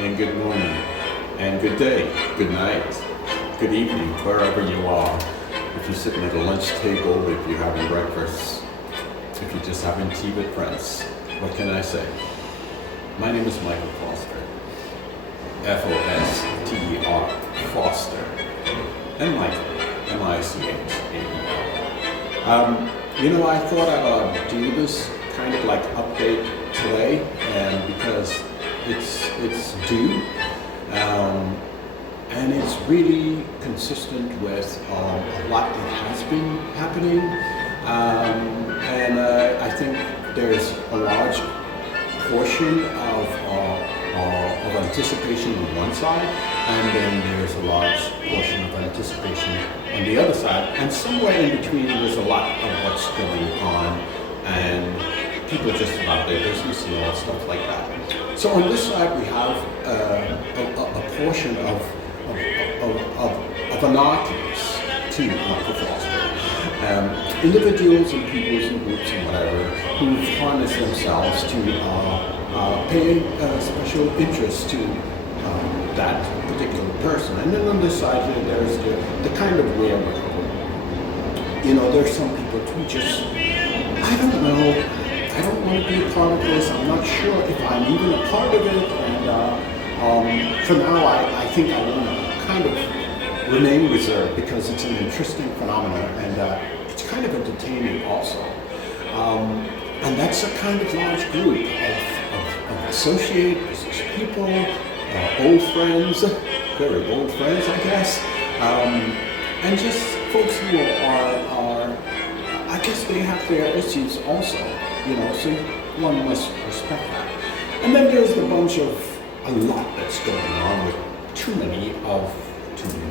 and good morning, and good day, good night, good evening, wherever you are. If you're sitting at a lunch table, if you're having breakfast, if you're just having tea with friends, what can I say? My name is Michael Foster, F-O-S-T-E-R, Foster, and Michael, M-I-C-H-A-E-L. I thought I'd do this kind of like update today, and because it's due, and it's really consistent with a lot that has been happening, and I think there's a large portion of anticipation on one side, and then there's a large portion of anticipation on the other side, and somewhere in between there's a lot of what's going on, and people just about their business and all stuff like that. So on this side we have a portion of anarchies to Michael Foster. Individuals and peoples and groups and whatever who've harnessed themselves to pay special interest to that particular person. And then on this side here, there's the kind of wherewithal. There's some people who just, I don't know, I don't want to be a part of this. I'm not sure if I'm even a part of it. And for now, I think I want to kind of remain reserved because it's an interesting phenomenon, and it's kind of entertaining also. And that's a kind of large group of associate business people, old friends, very old friends, I guess, and just folks who are, I guess they have their issues also, so one must respect that. And then there's the bunch of a lot that's going on with too many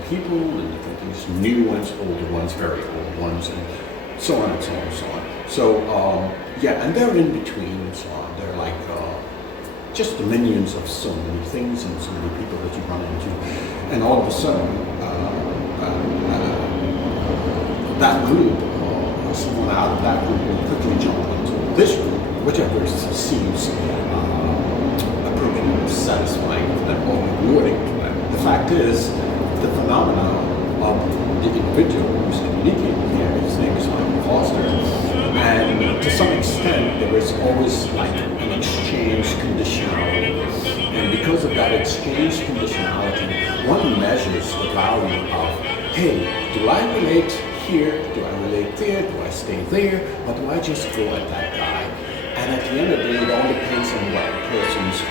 people and different things, new ones, older ones, very old ones, and so on and so on and so on. So, and they're in between and so on. They're like just the minions of so many things and so many people that you run into. And all of a sudden, that group, or someone out of that group will quickly jump into this group, whichever seems appropriate, satisfying to them, or rewarding to them. The fact is, the phenomenon of the individual who's communicating here, his name is Michael Foster, and to some extent there is always like an exchange conditionality. And because of that exchange conditionality, one measures the value of, hey, do I relate here, do I relate there, do I stay there, or do I just go at that guy? And at the end of the day, it all depends on what the person's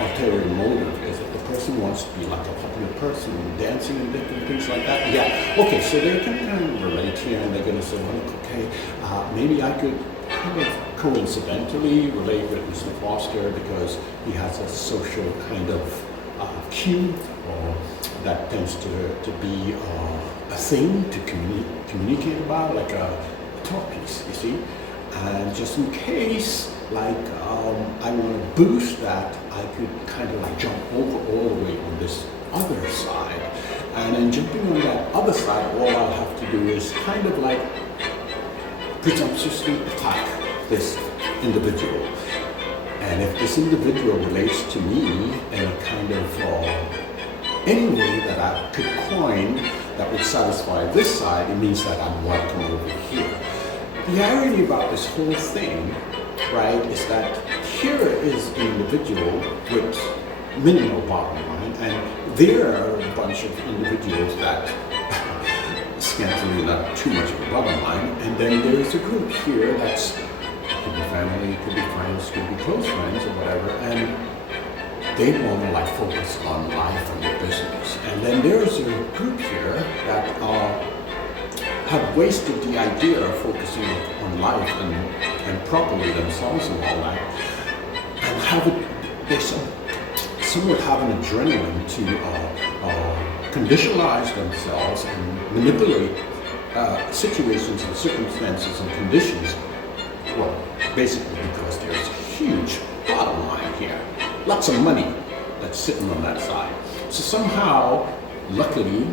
ulterior motive is. If the person wants to be like a popular person, dancing and different things like that, yeah, okay, so they can kind of relate here, and they're going to say, well, okay, maybe I could kind of coincidentally relate with Mr. Foster because he has a social kind of cue, or that tends to be a thing to communicate about, like a talk piece, you see? And just in case, like, I want to boost that, I could kind of like jump over all the way on this other side. And then jumping on that other side, all I'll have to do is kind of like presumptuously attack this individual. And if this individual relates to me in a kind of any way that I could coin that would satisfy this side, it means that I'm welcome over here. The irony about this whole thing, right, is that here is an individual with minimal bottom line, and there are a bunch of individuals that scantily not too much of a bottom line, and then there's a group here that's, could be family, could be friends, could be close friends or whatever, and they want to like focus on life and their business. And then there's a group here that have wasted the idea of focusing on life and properly themselves and all that, and they somewhat have an adrenaline to conditionalize themselves and manipulate situations and circumstances and conditions, well, basically because there's a huge bottom line here. Lots of money that's sitting on that side. So somehow, luckily,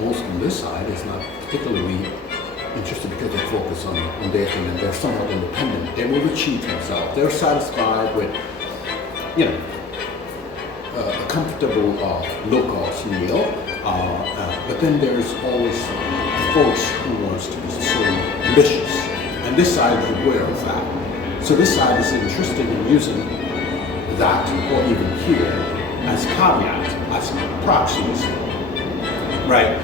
most on this side is not particularly interested because they focus on their thing and they're somewhat independent. They will achieve themselves. They're satisfied with, a comfortable low-cost meal, but then there's always folks who wants to be so ambitious, and this side is aware of that. So this side is interested in using that, or even here, as caveat, as proxies, right?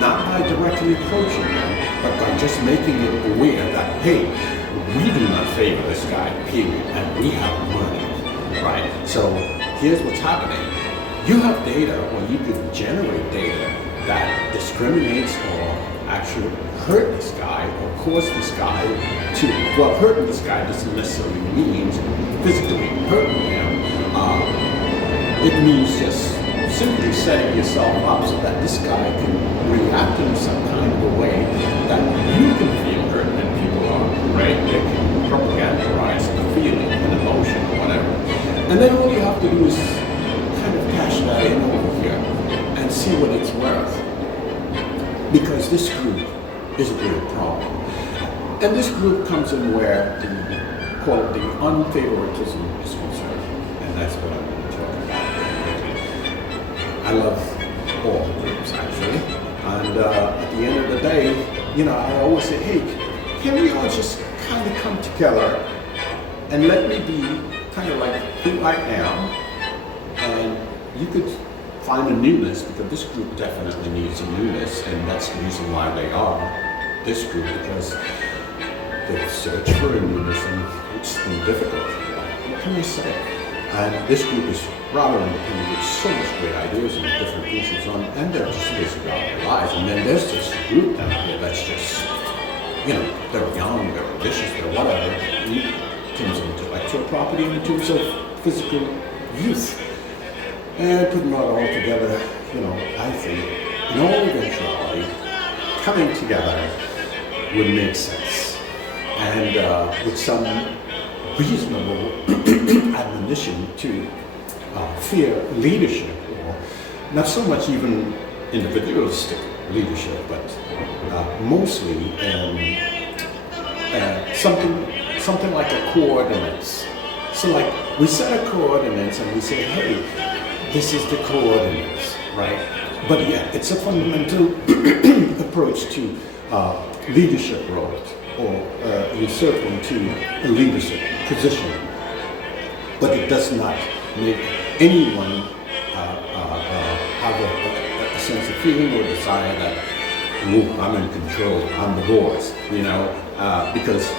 Not by directly approaching them, but by just making it aware that, hey, we do not favor this guy, period, and we have money, right? So here's what's happening. You have data, or you could generate data that discriminates or actually hurt this guy or cause this guy to, well, hurting this guy doesn't necessarily mean physically hurting him. It means just simply setting yourself up so that this guy can react in some kind of a way that you can feel hurt and people are, right? They can propagandize a feeling, an emotion, or whatever. And then all you have to do is kind of cash that in over here and see what it's worth. Because this group is a real problem. And this group comes in where the, quote, the unfavoritism is concerned. And that's what I'm going to talk about. I love all the groups, actually. And at the end of the day, you know, I always say, hey, can we all just kind of come together and let me be kind of like who I am? And you could find a newness, because this group definitely needs a newness, and that's the reason why they are this group, because they search for a newness and it's been difficult. What can I say? And this group is rather independent with so much great ideas and different pieces on, and they're just basically out of their lives. And then there's this group down here that's just, you know, they're young, they're ambitious, they're whatever, in terms of intellectual property and in terms of physical youth. And putting it all together, you know, I think, in all eventuality, coming together would make sense. And with some reasonable admonition to fear leadership, or not so much even individualistic leadership, but mostly something like a coordinates. So like we set a coordinates and we say, hey, this is the coordinates, right? But yeah, it's a fundamental approach to leadership roles, or usurping to a leadership position. But it does not make anyone have a sense of feeling or desire that, ooh, I'm in control, I'm the boss, you know, because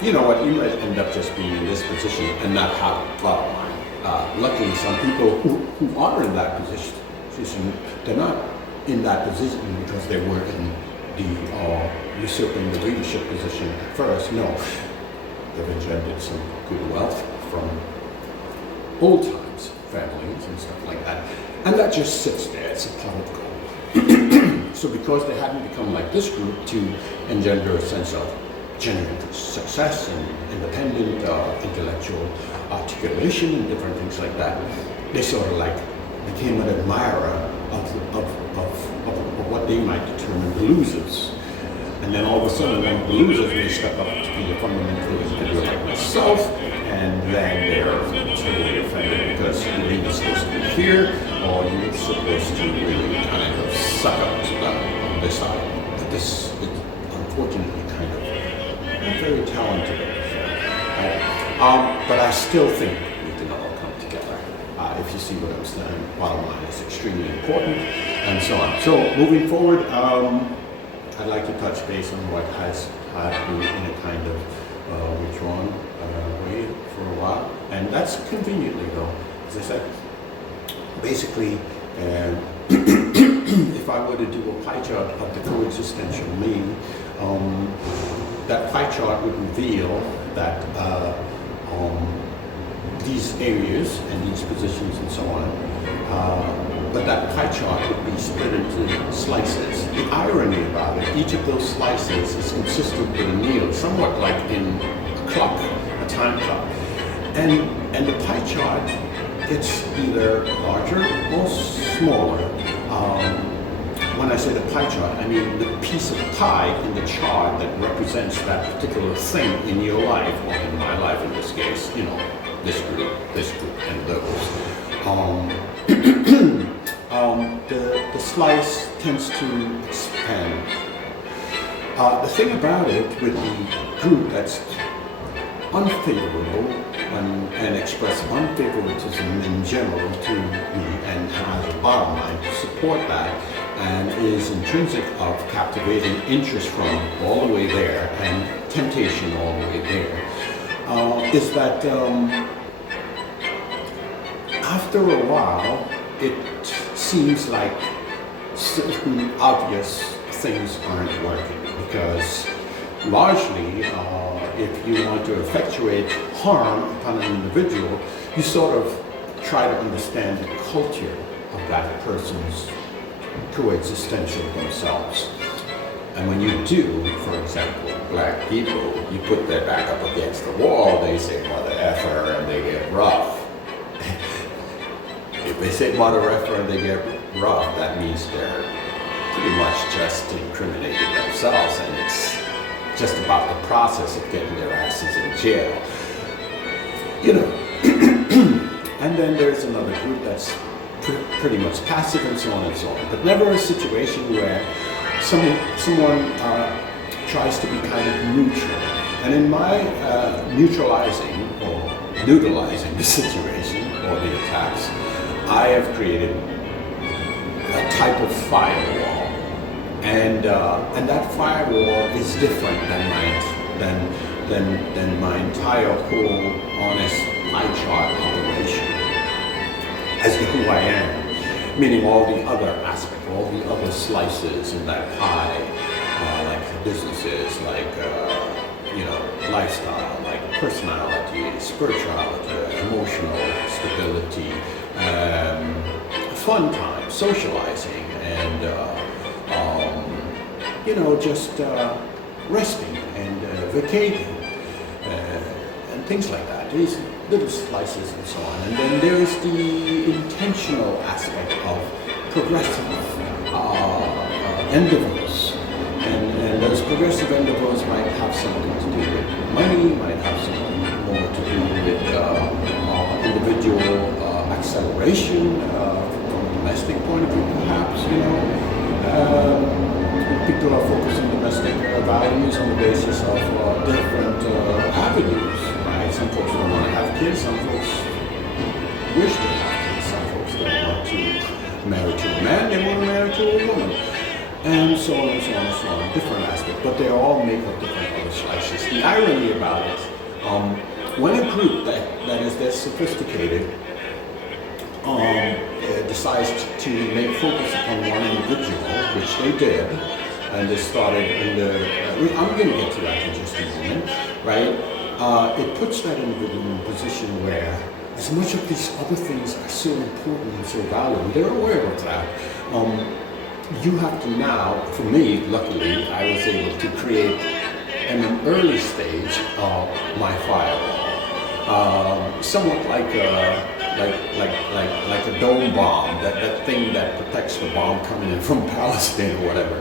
you know what, you might end up just being in this position and not have a bottom line. Luckily, some people who are in that position, they're not in that position because they were in the usurping the leadership position at first. No, they've engendered some good wealth from old times, families and stuff like that. And that just sits there, it's a pot of gold. So because they hadn't become like this group to engender a sense of genuine success and independent intellectual articulation and different things like that, they sort of like became an admirer of what they might determine the losers. And then all of a sudden, when the losers, they step up to be a fundamental individual like myself, and then they're totally offended because you're either supposed to be here, or you're supposed to really kind of suck up to them on this side. But this is unfortunately kind of not very talented. But I still think we can all come together. If you see what I'm saying, bottom line is extremely important, and so on. So moving forward, I'd like to touch base on what has had me in a kind of withdrawn way for a while, and that's conveniently though. As I said, basically, if I were to do a pie chart of the coexistential me, that pie chart would reveal that these areas and these positions and so on, but that pie chart would be split into slices. The irony about it, each of those slices is consistent with a needle, somewhat like in a clock, a time clock. And the pie chart gets either larger or smaller. When I say the pie chart, I mean the piece of pie in the chart that represents that particular thing in your life, or in my life in this case, you know, this group, and those. um, the slice tends to expand. The thing about it with the group that's unfavorable and express unfavoritism in general to me and has a bottom line to support that and is intrinsic of captivating interest from all the way there and temptation all the way there, is that after a while it seems like certain obvious things aren't working because largely if you want to effectuate harm upon an individual, you sort of try to understand the culture of that person's coexistence with themselves. And when you do, for example, black people, you put their back up against the wall, they say mother effer and they get rough. If they say mother effer and they get rough, that means they're pretty much just incriminating themselves, and it's just about the process of getting their asses in jail. You know, and then there's another group that's pretty much passive and so on and so on, but never a situation where someone tries to be kind of neutral. And in my neutralizing or neutralizing the situation or the attacks, I have created a type of firewall. And that firewall is different than my entire whole honest pie chart operation as to who I am, meaning all the other aspects, all the other slices in that pie, like businesses, like lifestyle, like personality, spirituality, emotional stability, fun time, socializing, and just resting and vacating and things like that. These little slices and so on. And then there's the intentional aspect of progressive endeavors. And those progressive endeavors might have something to do with money, might have something more to do with individual acceleration from a domestic point of view, perhaps, people are focused on domestic values on the basis of different avenues, right? Some folks don't want to have kids, some folks wish to have kids, some folks don't want to marry to a man, they want to marry to a woman, and so on and so on and so on, different aspects, but they all make up different other slices. The irony about it, when a group that is this sophisticated decides to make focus upon one individual, which they did, and they started in I'm going to get to that in just a moment, right? It puts that individual in a position where as much of these other things are so important and so valuable, they're aware of that. You have to now, for me, luckily, I was able to create in an early stage my firewall, somewhat like a dome bomb, that thing that protects the bomb coming in from Palestine or whatever.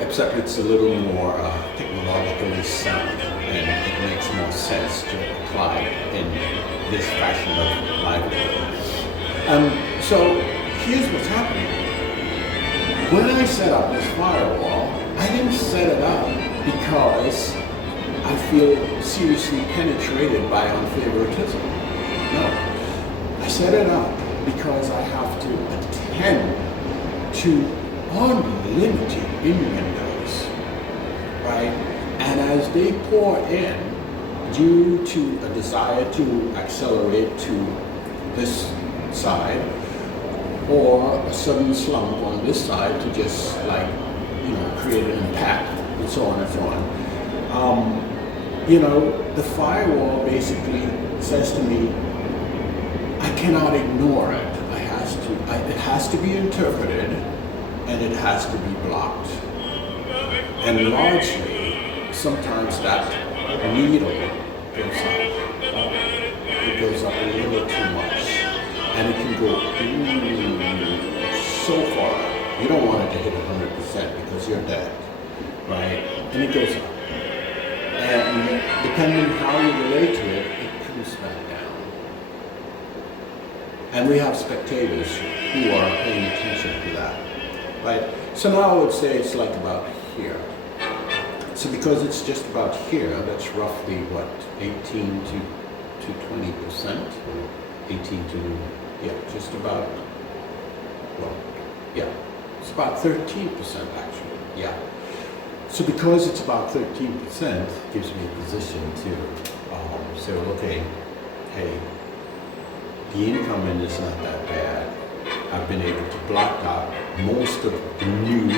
Except it's a little more technologically sound, and it makes more sense to apply in this fashion of livelihood. So here's what's happening. When I set up this firewall, I didn't set it up because I feel seriously penetrated by unfavoritism. No. I set it up because I have to attend to unlimited innuendos, right? And as they pour in, due to a desire to accelerate to this side, or a sudden slump on this side to just create an impact, and so on and so on. The firewall basically says to me, I cannot ignore it. It has to be interpreted, and it has to be blocked. And largely, sometimes that needle goes up. It goes up a little too much. And it can go so far. You don't want it to hit 100% because you're dead, right? And it goes up. And depending how you relate to it, it comes back down. and we have spectators who are paying attention to that, right? So now I would say it's like about here. So because it's just about here, that's roughly what, 18 to 20%? 18 to, yeah, just about, well, yeah, it's about 13% actually, yeah. So because it's about 13%, gives me a position to say, okay, hey, the incoming is not that bad. I've been able to block out most of the new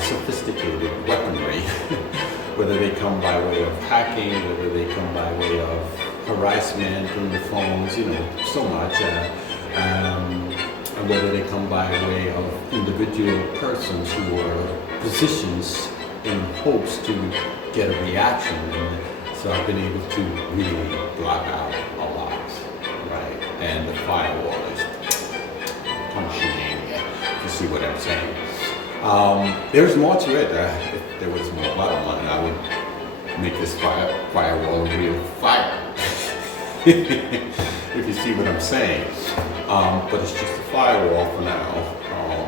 sophisticated weaponry, whether they come by way of hacking, whether they come by way of harassment on the phones, you know, so much, and whether they come by way of individual persons who are positions in hopes to get a reaction. And so I've been able to really block out a lot, right? And the firewall is functioning, if you see what I'm saying. There's more to it. If there was more bottom line, I would make this firewall real fire. If you see what I'm saying. But it's just a firewall for now.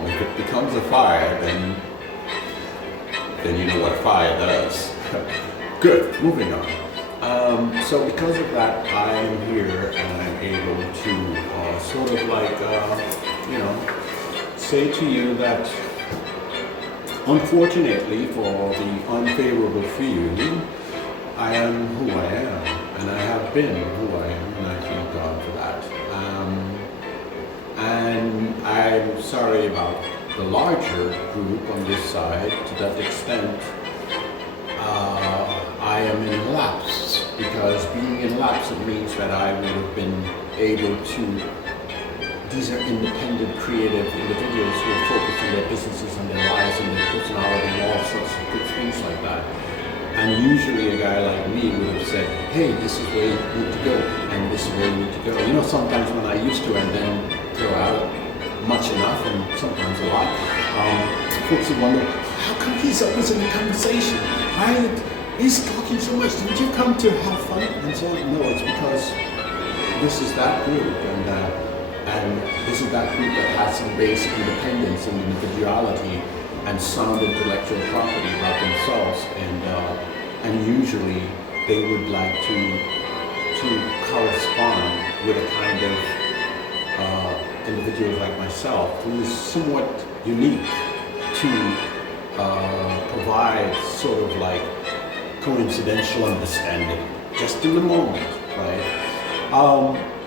If it becomes a fire, then you know what a fire does. Good, moving on. So because of that, I am here and I'm able to sort of like, you know, say to you that unfortunately for the unfavorable few, I am who I am, and I have been who I am, and I thank God for that. And I'm sorry about the larger group on this side. To that extent, I am in lapse, because being in lapse, it means that I would have been able to, these are independent, creative individuals who are focused on their businesses and their lives and their personality and all sorts of good things like that. And usually a guy like me would have said, hey, this is where you need to go, and this is where you need to go. You know, sometimes when I used to, and then throw out much enough, and sometimes a lot, folks would wonder, how come he's always in the conversation? He's talking so much. Did you come to have fun? And so, no, it's because this is that group, and this is that group that has some basic independence and individuality and sound intellectual property about themselves, and usually they would like to correspond with a kind of individual like myself who is somewhat unique to provide sort of like coincidental understanding just in the moment, right?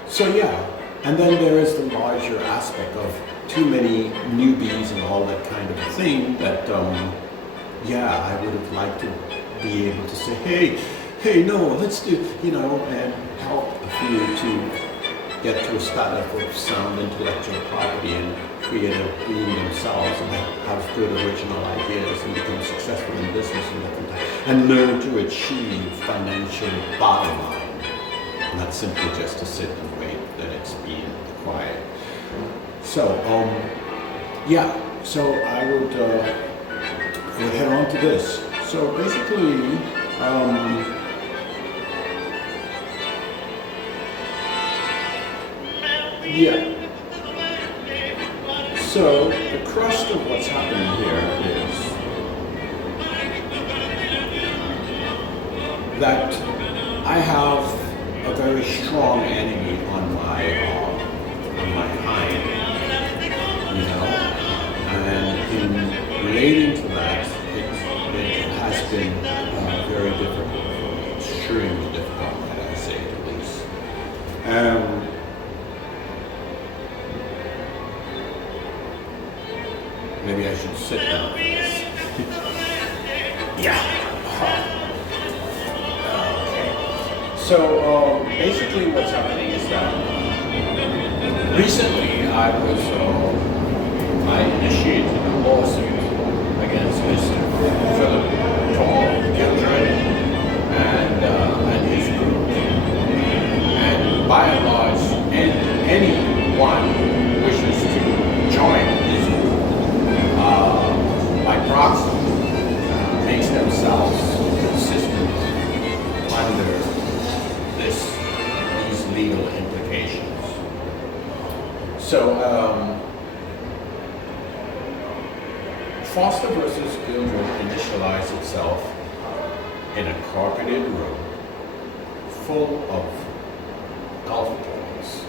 So yeah, and then there is the larger aspect of too many newbies and all that kind of thing that, yeah, I would have liked to be able to say, hey, no, let's do, you know, and help a few to get to a status of sound intellectual property and creative being themselves and have good original ideas and become successful in business and different things, and learn to achieve financial bottom line, not simply just to sit and wait that it's being acquired. So, yeah, so I would head on to this. So basically, yeah. So the crust of what's happening here is that I have a very strong enemy on my hind, you know, and in relating to that, it has been very difficult for me, extremely difficult, might I say at least. Maybe I should sit down for this. Yeah. Okay. So basically what's happening is that recently I initiated a lawsuit against Mr. Philip T Gildred and his group. And by and large, anyone who wishes to join his group by proxy makes themselves consistent under these legal implications. Foster versus Gildred initialized itself in a carpeted room full of golf balls,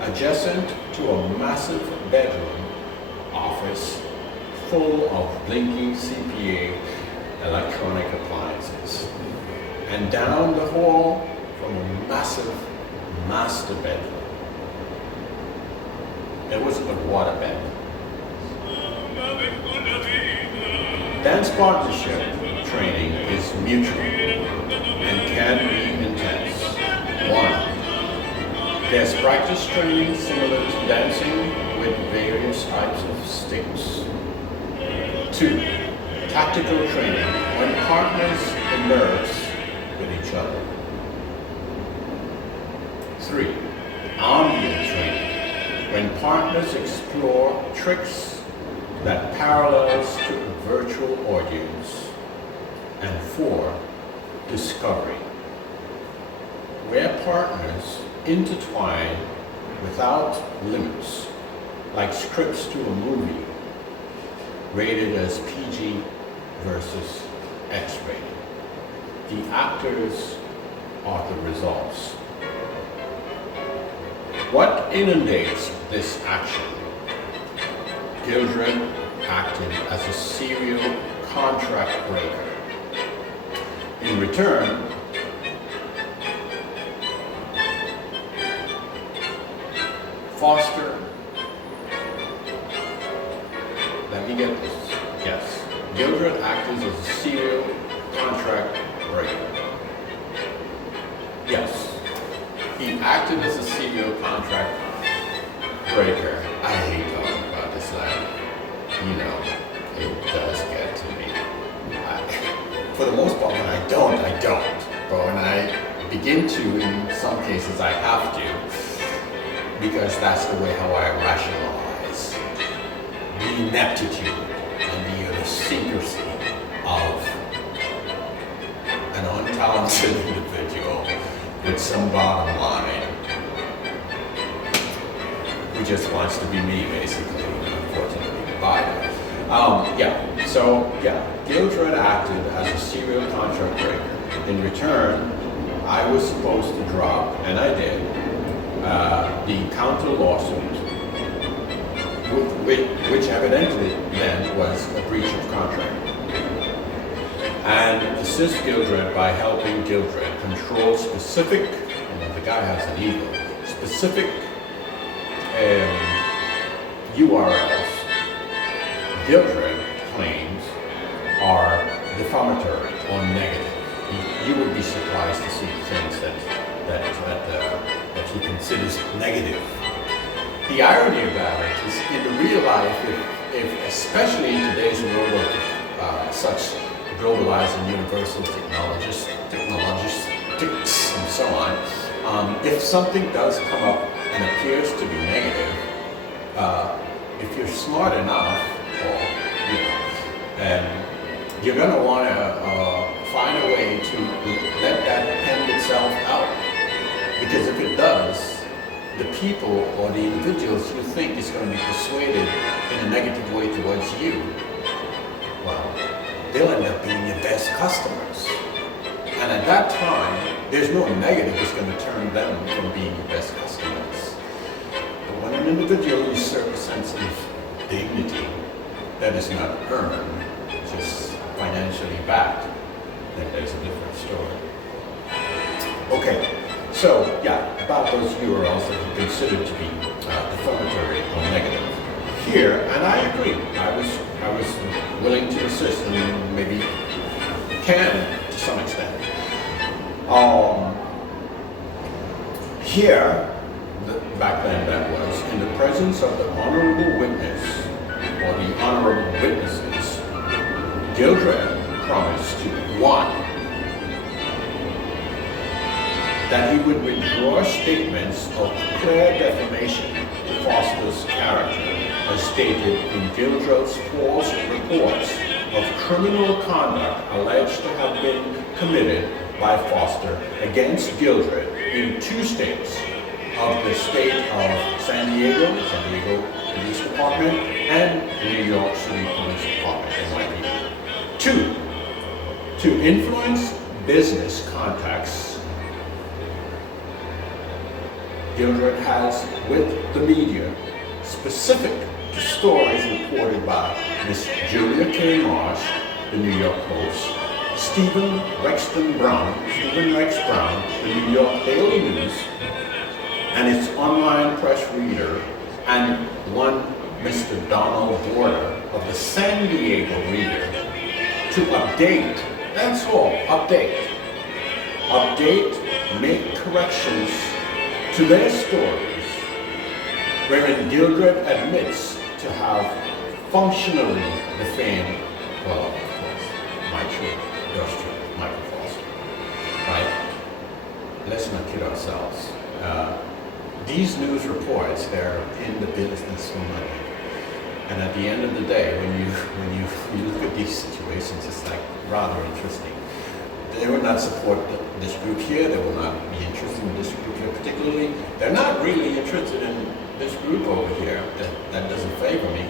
adjacent to a massive bedroom office full of blinking CPA electronic appliances, and down the hall from a massive master bedroom. There was a waterbed. Dance partnership training is mutual and can be intense. 1. There's practice training similar to dancing with various types of sticks. 2. Tactical training when partners immerse with each other. 3. Ambient training when partners explore tricks that parallels to a virtual audience. And 4. Discovery, where partners intertwine without limits, like scripts to a movie, rated as PG versus X-rated. The actors are the results. What inundates this action? Gildred acted as a serial contract breaker. In return, Foster, let me get this, yes, Gildred acted as a serial contract breaker. Yes, he acted as a serial contract breaker. I hate talking about this line. You know, it does get to me. For the most part, when I don't. But when I begin to, in some cases I have to, because that's the way how I rationalize the ineptitude and the idiosyncrasy of an untalented individual with some bottom line who just wants to be me, basically, unfortunately, divided. Gildred acted as a serial contract breaker. In return, I was supposed to drop, and I did, the counter lawsuit, which evidently then was a breach of contract, and assist Gildred by helping Gildred control specific, the guy has an ego, specific URLs Gildred claims are defamatory or negative. You would be surprised to see things that he considers negative. The irony about it is, in the real life, if especially in today's world of such globalized and universal technologists, and so on, if something does come up and appears to be negative, if you're smart enough, you're going to want to find a way to let that pen itself out. Because if it does, the people or the individuals you think is going to be persuaded in a negative way towards you, well, they'll end up being your best customers. And at that time, there's no negative that's going to turn them from being your best customers. But when an individual usurps a sense of dignity that is not earned, just financially backed, then there's a different story. Okay, so about those URLs that you consider to be defamatory or negative. Here, and I agree, I was willing to assist, and maybe can to some extent. Here, back then that was, in the presence of the honorable witness, or the honorable witnesses, Gildred promised to, 1, that he would withdraw statements of clear defamation to Foster's character, as stated in Gildred's false reports of criminal conduct alleged to have been committed by Foster against Gildred in 2 states, of the state of San Diego Police Department, and the New York City Police Department, NYPD. Two, to influence business contacts Gildred has with the media, specific to stories reported by Miss Julia K. Marsh, the New York Post, Stephen Rex Brown, the New York Daily News, and its online press reader, and one Mr. Donald Border of the San Diego Reader, to update, that's all, update, make corrections to their stories, wherein Gildred admits to have functionally defamed, well, of course, my truth, yours truth, Michael Foster, right? Let's not kid ourselves. These news reports, they're in the business for money. And at the end of the day, when you look at these situations, it's like rather interesting. They will not support this group here. They will not be interested in this group here particularly. They're not really interested in this group over here. That doesn't favor me,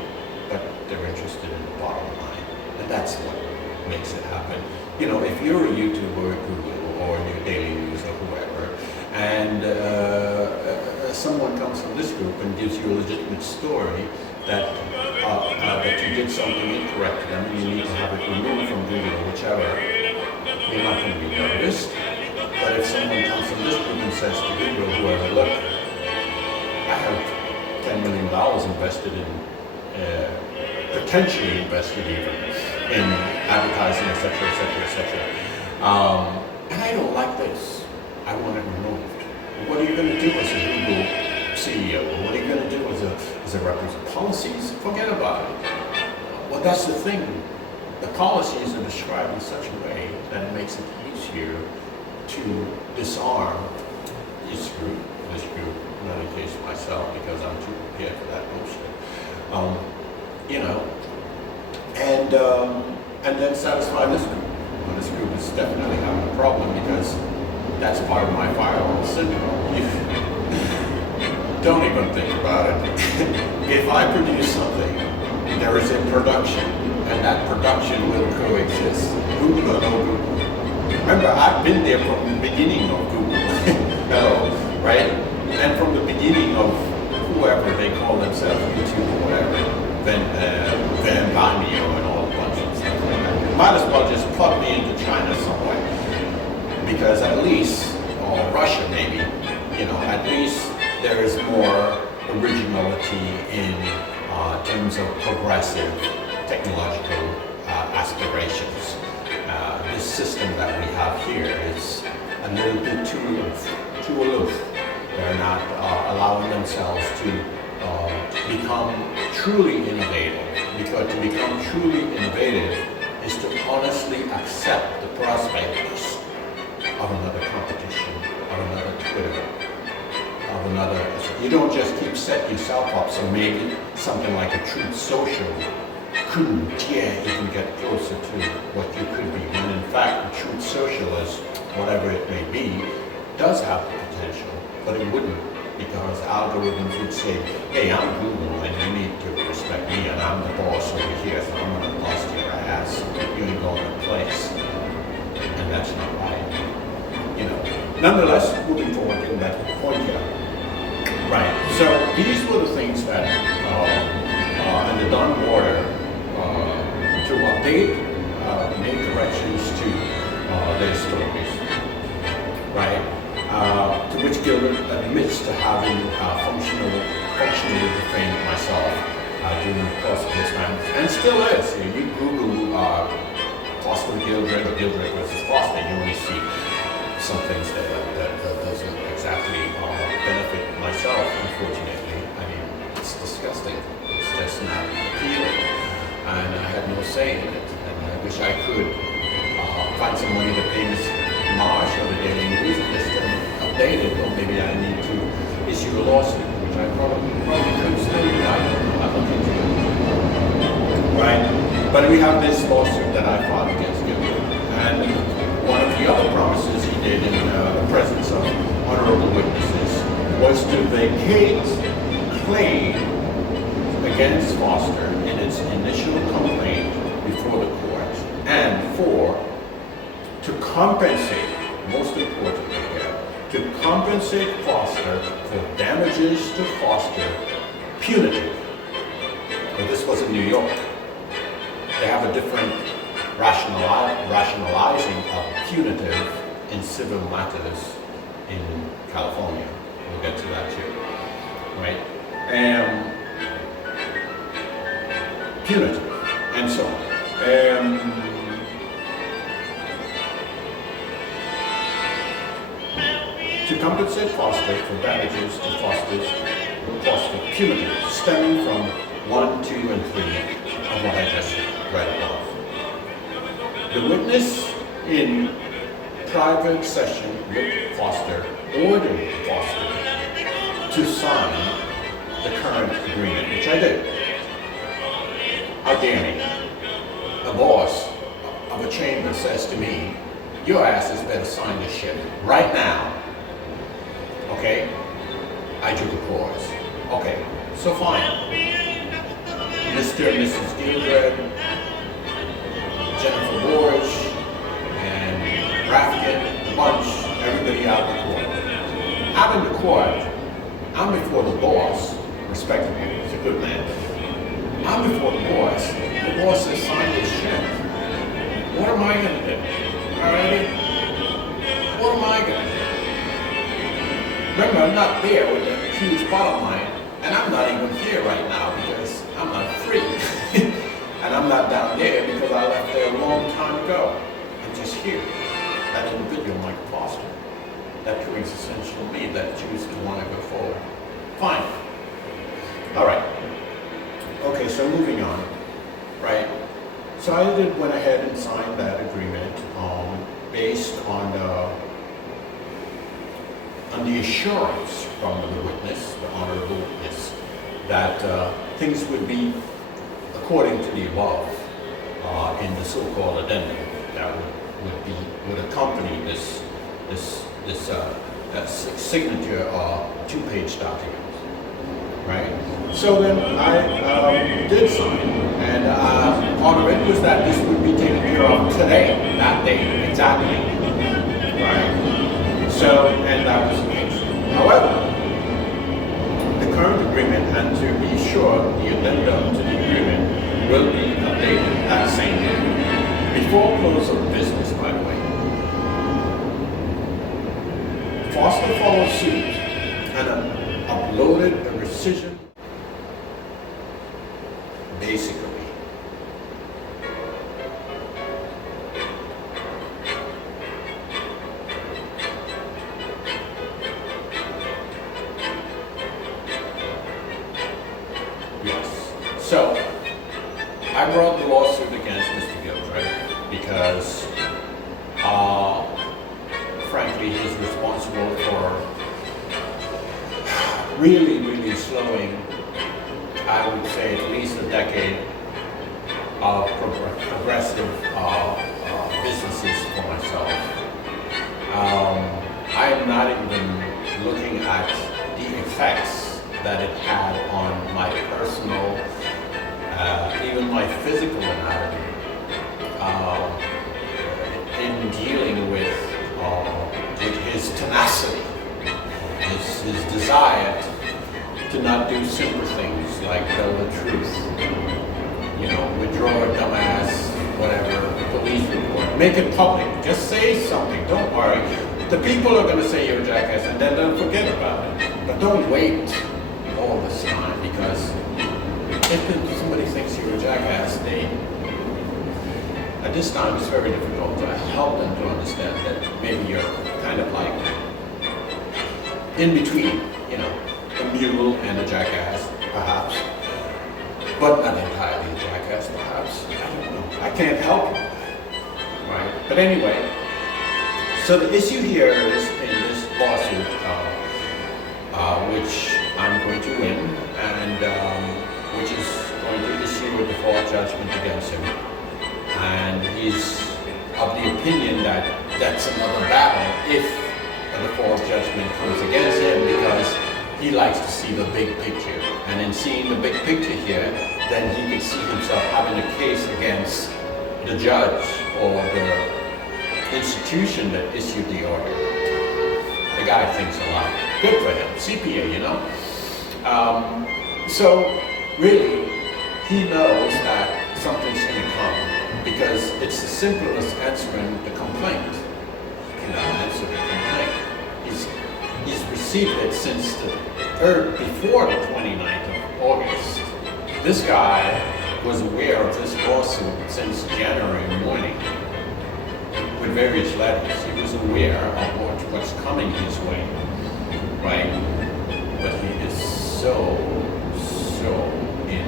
but they're interested in the bottom line. And that's what makes it happen. You know, if you're a YouTuber at Google or New Daily News or whoever, and someone comes from this group and gives you a legitimate story that you did something incorrect to them and you need to have it removed from Google or whichever, you're not going to be noticed. But if someone comes from this group and says to Google, whoever, look, I have $10 million invested in, potentially invested even, in advertising, etc., etc., etc. And I don't like this. I want it removed. What are you going to do as a Google CEO? What are you going to do as a representative? Policies? Forget about it. Well, that's the thing. The policies are described in such a way that it makes it easier to disarm this group, in any case myself, because I'm too prepared for that bullshit. You know, and then satisfy this group. Well, this group is definitely having a problem because that's part of my firewall syndrome. Don't even think about it. If I produce something, there is a production, and that production will coexist. Google or no Google. Remember, I've been there from the beginning of Google. No, right? And from the beginning of whoever they call themselves, YouTube or whatever, then Vimeo and all a bunch of stuff like that. Might as well just plug me into China somewhere. Because at least, or Russia maybe, you know, at least there is more originality in terms of progressive technological aspirations. This system that we have here is a little bit too aloof. They're not allowing themselves to become truly innovative, because to become truly innovative is to honestly accept the prospects of another competition, of another Twitter, of another. You don't just keep setting yourself up, so maybe something like a Truth Social couldn't even get closer to what you could be. When in fact, the Truth Social is, whatever it may be, does have the potential, but it wouldn't, because algorithms would say, hey, I'm Google and you need to respect me and I'm the boss over here, so I'm going to bust your ass. You ain't going to place. And that's not right. You know. Nonetheless, moving forward, getting back to the point here. Right. So these were the things that in the Don Border to update, make corrections to their stories. Right. To which Gildred admits to having functionally defamed myself during the course of this time, and still is. You Google Foster Gildred or Gildred versus Foster, you only see some things that doesn't exactly benefit myself, unfortunately. I mean, it's disgusting. It's just not appealing. And I had no say in it. And I wish I could find some money to pay Ms. Marsh or the Daily News and just update it, or maybe I need to issue a lawsuit, which I probably could still do. I don't know. I'm looking into it. Right? But we have this lawsuit that I filed against Gildred. And one of the other promises he did in the presence of honorable witnesses was to Kate's claim against Foster in its initial complaint before the court, and 4, to compensate, most importantly here, to compensate Foster for damages to Foster punitive. Well, this was in New York. They have a different rationalizing of punitive in civil matters in California. We'll get to that too, right? Punitive, and so on. To compensate Foster for damages to Foster punitive, stemming from 1, 2, and 3 of what I just read above. The witness in private session with Foster ordered Foster to sign the current agreement, which I did. How dare me? The boss of a chamber says to me, your asses better sign this shit right now. Okay? I took a pause. Okay, so fine. Mr. and Mrs. Gildred, Jennifer Borge, and Rafkin, a bunch, everybody out in the court. I'm in the court. I'm before the boss, respectively. He's a good man. I'm before the boss. The boss says, sign this shit. What am I going to do? Alrighty? What am I going to do? Remember, I'm not there with a huge bottom line, and I'm not even here right now because I'm not free. And I'm not down there because I left there a long time ago. I'm just here. That individual, Michael Foster, that quintessential me that chooses to want to go forward. Fine. All right. Okay, so moving on, right? So I went ahead and signed that agreement based on the assurance from the witness, the honorable witness, that things would be according to the above in the so-called addendum that would accompany this signature 2-page document, right? So then I did sign, and part of it was that this would be taken care of today, that day, exactly, right? So, and that was the case. However, the current agreement, and to be sure, the addendum to the agreement will be updated that same day, before close of business, by the way. Foster followed suit and uploaded a rescission. Basically, yes. So, I brought the lawsuit against Mr. Gildred because, frankly, he's responsible for really slowing, I would say, at least a decade of progressive businesses for myself. I am not even looking at the effects that it had on my personal, even my physical anatomy, in dealing with his tenacity, his desire to not do simple things like tell the truth, withdraw a dumbass, whatever, police report, make it public, just say something, don't worry. The people are going to say you're a jackass and then they'll forget about it. But don't wait all this time, because if somebody thinks you're a jackass, at this time it's very difficult to help them to understand that maybe you're kind of like in between, a mule and a jackass, perhaps, but not entirely a jackass, perhaps. I don't know. I can't help you, right? But anyway, so the issue here is in this lawsuit, which I'm going to win, and which is going to issue a default judgment against him, and he's of the opinion that that's another battle if a default judgment comes against him, because he likes to see the big picture. And in seeing the big picture here, then he can see himself having a case against the judge or the institution that issued the order. The guy thinks a lot. Good for him. CPA, you know? So really, he knows that something's going to come because it's the simple as answering the complaint. He cannot answer the complaint. He's received it since before the 29th of August. This guy was aware of this lawsuit since January morning with various letters. He was aware of what's coming his way, right? But he is so in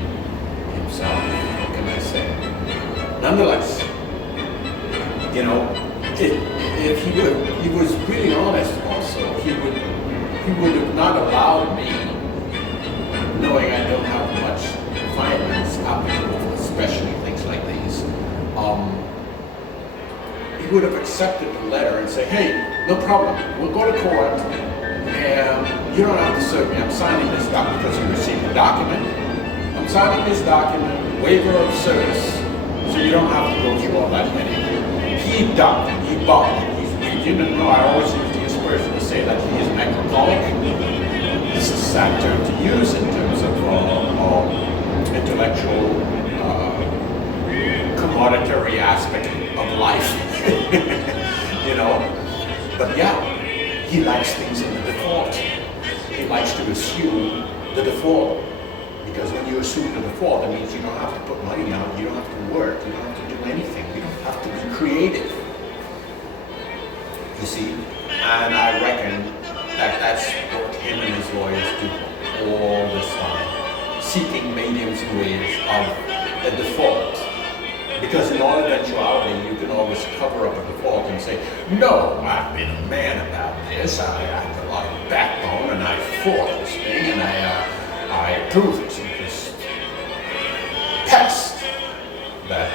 himself. What can I say? Nonetheless, you know, if he was really honest also, he would have not allowed me, knowing I don't have much finance applicable for especially things like these, he would have accepted the letter and say, hey, no problem, we'll go to court, and you don't have to serve me, I'm signing this document because you received the document. I'm signing this document, waiver of service, so you don't have to go through all that anymore. He ducked, he bucked, you know, I always use the expression to say that he is an alcoholic. This is a sad term to use in terms of intellectual, commoditary aspect of life, you know. But yeah, he likes things in the default. He likes to assume the default. Because when you assume the default, it means you don't have to put money out, you don't have to work, you don't have to do anything, you don't have to be creative. You see? And I reckon that that's what him and his lawyers do all this time, seeking mediums and ways of the default. Because in all eventuality, you can always cover up a default and say, no, I've been a man about this, I have a lot of backbone, and I fought this thing, and I proved it. This pest that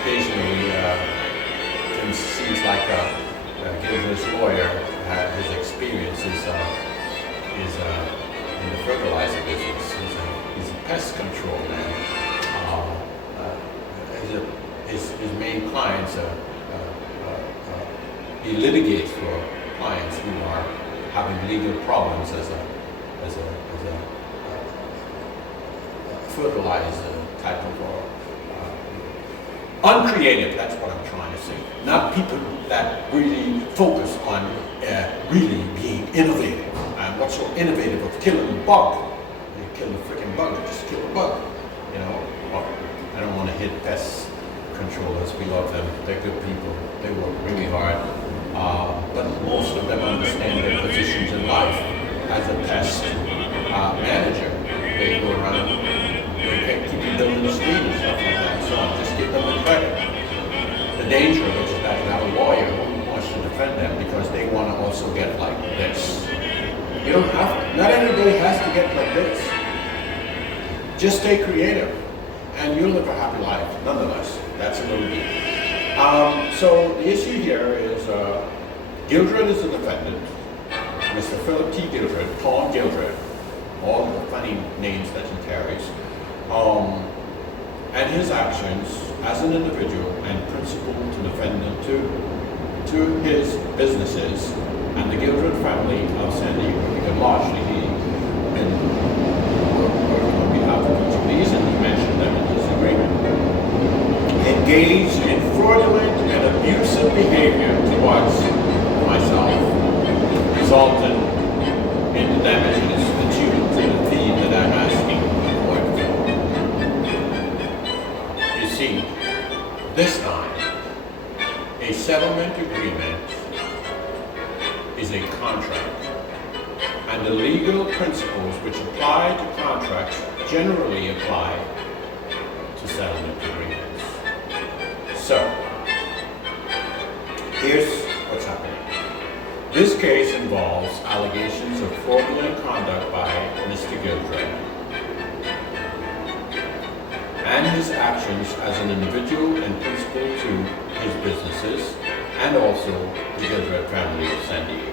occasionally seems like Gildred's lawyer, his experience is in the fertilizer business. He's a pest control man. His main clients, he litigates for clients who are having legal problems as a fertilizer type of uncreative, that's what I'm trying to say. Not people that really focus on really being innovative. And what's so innovative of killing a bug? You kill the freaking bug, you just kill a bug. You know, well, I don't want to hit pest controllers. We love them. They're good people. They work really hard. But most of them understand their positions in life as a pest manager. They go around, they keep building the street and stuff like that. So just give them the credit. The danger of it is that you have a lawyer who wants to defend them because they want to also get like this. You don't have to. Not everybody has to get like this. Just stay creative, and you'll live a happy life. Nonetheless, that's a little deep. So the issue here is Gildred is the defendant. Mr. Philip T Gildred, Paul Gildred, all the funny names that he carries, and his actions as an individual and principal to defendant to his businesses and the Gildred family of San Diego, because largely he been working on behalf of each of these, and he mentioned them in his agreement. Engaged in fraudulent and abusive behavior towards myself, resulting in the damages attuned to the fee that I'm asking for. You see, this time, a settlement agreement is a contract, and the legal principles which apply to contracts generally apply to settlement agreements. So, here's what's happening. This case involves allegations of fraudulent conduct by Mr. Gildred and his actions as an individual and principal to his businesses and also the Gildred family of San Diego.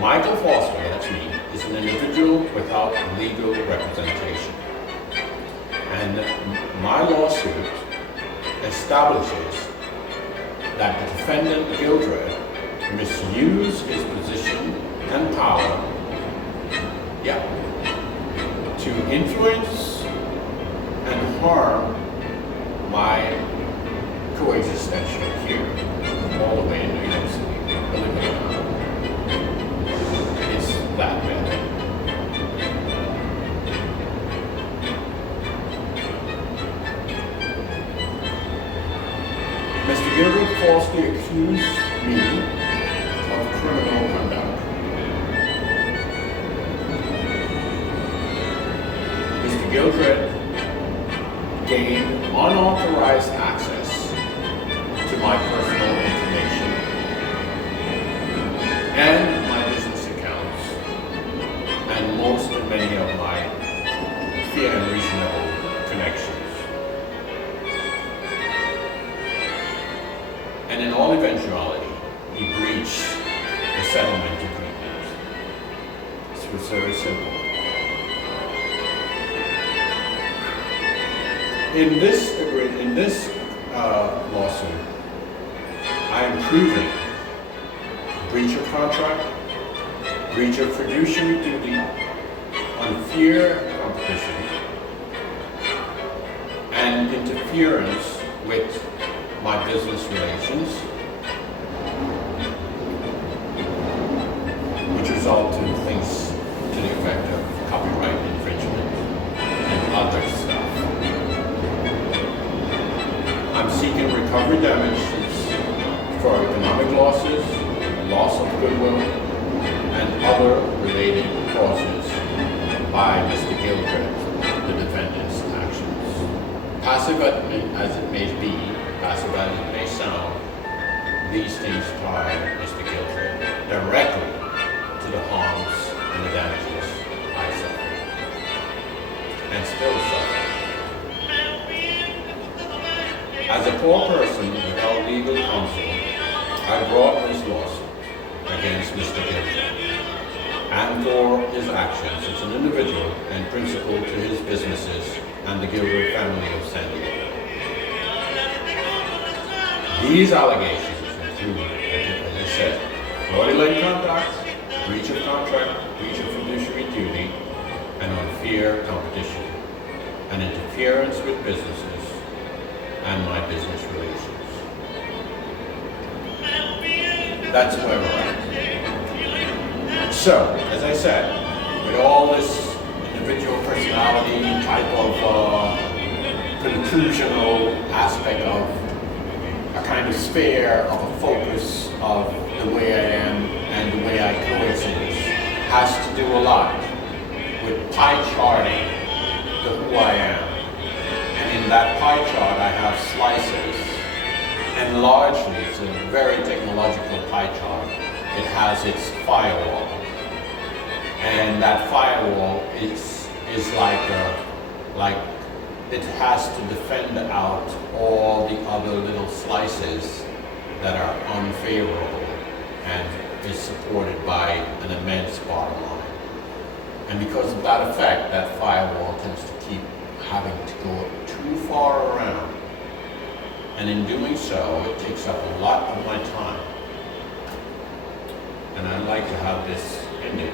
Michael Foster, that's me, is an individual without legal representation. And my lawsuit establishes that the defendant Gildred misused his position and power, to influence and harm my coexistential here, all the way in New York City. Believe it or not, it's that bad. Mr. Gildred falsely accused me of criminal conduct. Mr. Gildred gained unauthorized access to my personal information and my business accounts and most and many of my fair and reasonable connections. And in all eventuality, he breached the settlement agreement. This was very simple. In this lawsuit, I am proving breach of contract, breach of fiduciary duty, unfair competition, and interference with my business relations, which result in things to the effect of copyright infringement and other stuff. I'm seeking recovery damages for economic losses, loss of goodwill, and other related causes by Mr. Gildred, the defendant's actions. Passive as it may be, passive as it may sound, these things tie Mr. Gildred directly to the harms and the damages I suffered, and still suffer. As a poor person without legal counsel, I brought this lawsuit against Mr. Gildred and for his actions as an individual and principal to his businesses and the Gildred family of San Diego. These allegations include, as I said, fraudulent conduct, breach of contract, breach of fiduciary duty, and unfair competition, and interference with businesses and my business relations. That's where we're at. So, as I said, with all this individual personality type of conclusional aspect of a kind of sphere of a focus of the way I am and the way I coexist, has to do a lot with pie charting the who I am. In that pie chart, I have slices, and largely it's a very technological pie chart. It has its firewall, and that firewall is like it has to defend out all the other little slices that are unfavorable, and is supported by an immense bottom line. And because of that effect, that firewall tends to keep having to go too far around, and in doing so, it takes up a lot of my time. And I'd like to have this ended.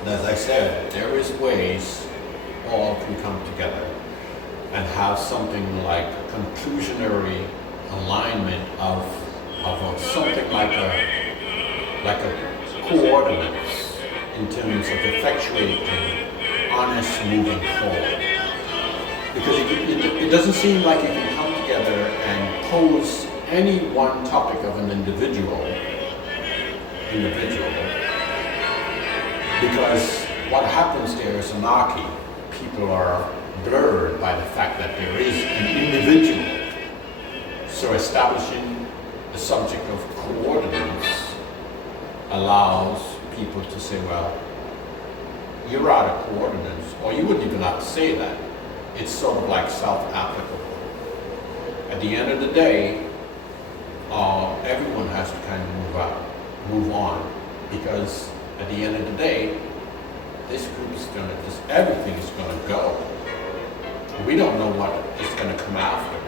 And as I said, there is ways all can come together and have something like a conclusionary alignment of something like a coordinates in terms of effectuating honest moving forward. Because it doesn't seem like it can come together and pose any one topic of an individual, because what happens there is anarchy. People are blurred by the fact that there is an individual. So establishing the subject of coordinates allows people to say, well, you're out of coordinates, or you wouldn't even have to say that. It's sort of like self-applicable. At the end of the day, everyone has to kind of move on, because at the end of the day, this group is gonna, everything is gonna go. We don't know what is gonna come after.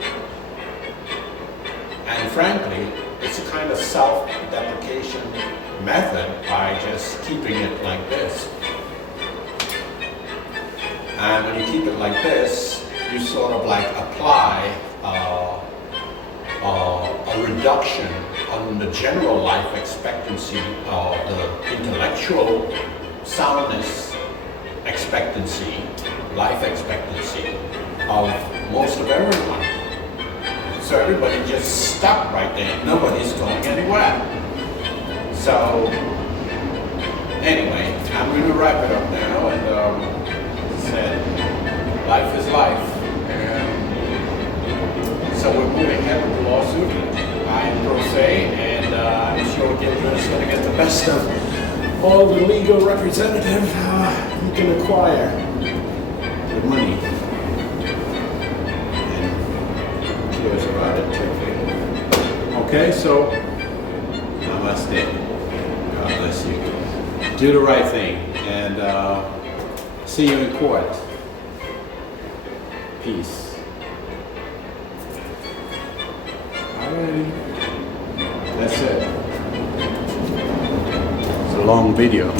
And frankly, it's a kind of self-deprecation method by just keeping it like this. And when you keep it like this, you sort of like apply a reduction on the general life expectancy, the intellectual soundness expectancy, life expectancy of most of everyone. So everybody just stuck right there. Nobody's going anywhere. So anyway, I'm going to wrap it up now. And said, life is life. So we're moving ahead with the lawsuit. I'm pro se, and I'm sure Gildred is going to get the best of all the legal representative he can acquire with money. And close about it. Okay, so namaste. God bless you. Do the right thing, and see you in court. Peace. Alrighty. That's it. It's a long video.